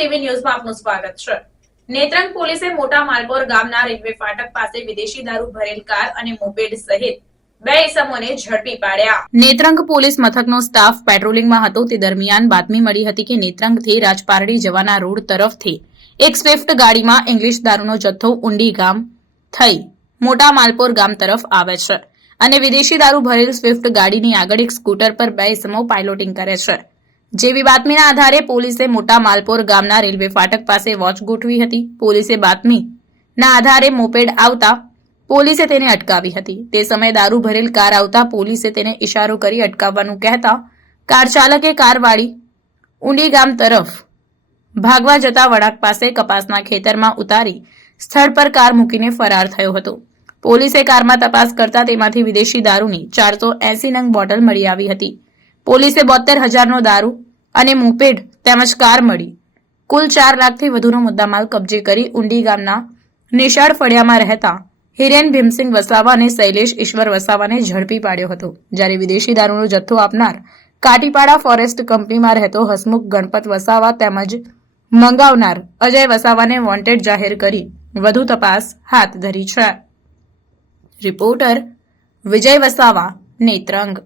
TV ન્યૂઝમાં આપનું સ્વાગત છે। નેત્રંગ પોલીસે મોટા માલપોર ગામના રેલવે ફાટક પાસે વિદેશી દારૂ ભરેલ કાર અને મોપેડ સહિત બે ઇસમોને ઝડપી પાડ્યા। નેત્રંગ પોલીસ મથકનો સ્ટાફ પેટ્રોલિંગમાં હતો તે દરમિયાન બાતમી મળી હતી કે નેત્રંગથી રાજપારડી જવાના રોડ તરફથી એક સ્વિફ્ટ ગાડીમાં ઇંગ્લિશ દારૂનો જથ્થો ઉંડી ગામ થઈ મોટા માલપોર ગામ તરફ આવે છે અને વિદેશી દારૂ ભરેલ સ્વિફ્ટ ગાડીની આગળ એક સ્કૂટર પર બે ઇસમો પાઇલોટિંગ કરે છે। જેવી બાતમીના આધારે પોલીસે મોટા માલપોર ગામના રેલવે ફાટક પાસે વોચ ગોઠવી હતી। પોલીસે બાતમીના આધારે મોપેડ આવતા પોલીસે તેને અટકાવી હતી। તે સમયે દારૂ ભરેલ કાર આવતા પોલીસે તેને ઇશારો કરી અટકાવવાનું કહેતા કાર ચાલકે કારવાળી ઉંડી ગામ તરફ ભાગવા જતા વળાંક પાસે કપાસના ખેતરમાં ઉતારી સ્થળ પર કાર મૂકીને ફરાર થયો હતો। પોલીસે કારમાં તપાસ કરતા તેમાંથી વિદેશી દારૂની 480 નંગ બોટલ મળી આવી હતી। પોલીસે 72,000નો દારૂ અને મોપેડ તેમજ કાર મળી કુલ 4 લાખથી વધુનો મુદ્દામાલ કબજે કરી ઉંડી ગામના નિશાળ ફળિયામાં રહેતા હિરેન ભીમસિંહ વસાવા અને શૈલેષ ઈશ્વર વસાવાને ઝડપી પાડ્યો હતો। જ્યારે વિદેશી દારૂનો જથ્થો આપનાર કાટીપાડા ફોરેસ્ટ કંપનીમાં રહેતો હસમુખ ગણપત વસાવા તેમજ મંગાવનાર અજય વસાવાને વોન્ટેડ જાહેર કરી વધુ તપાસ હાથ ધરી છે। રિપોર્ટર વિજય વસાવા, નેત્રંગ।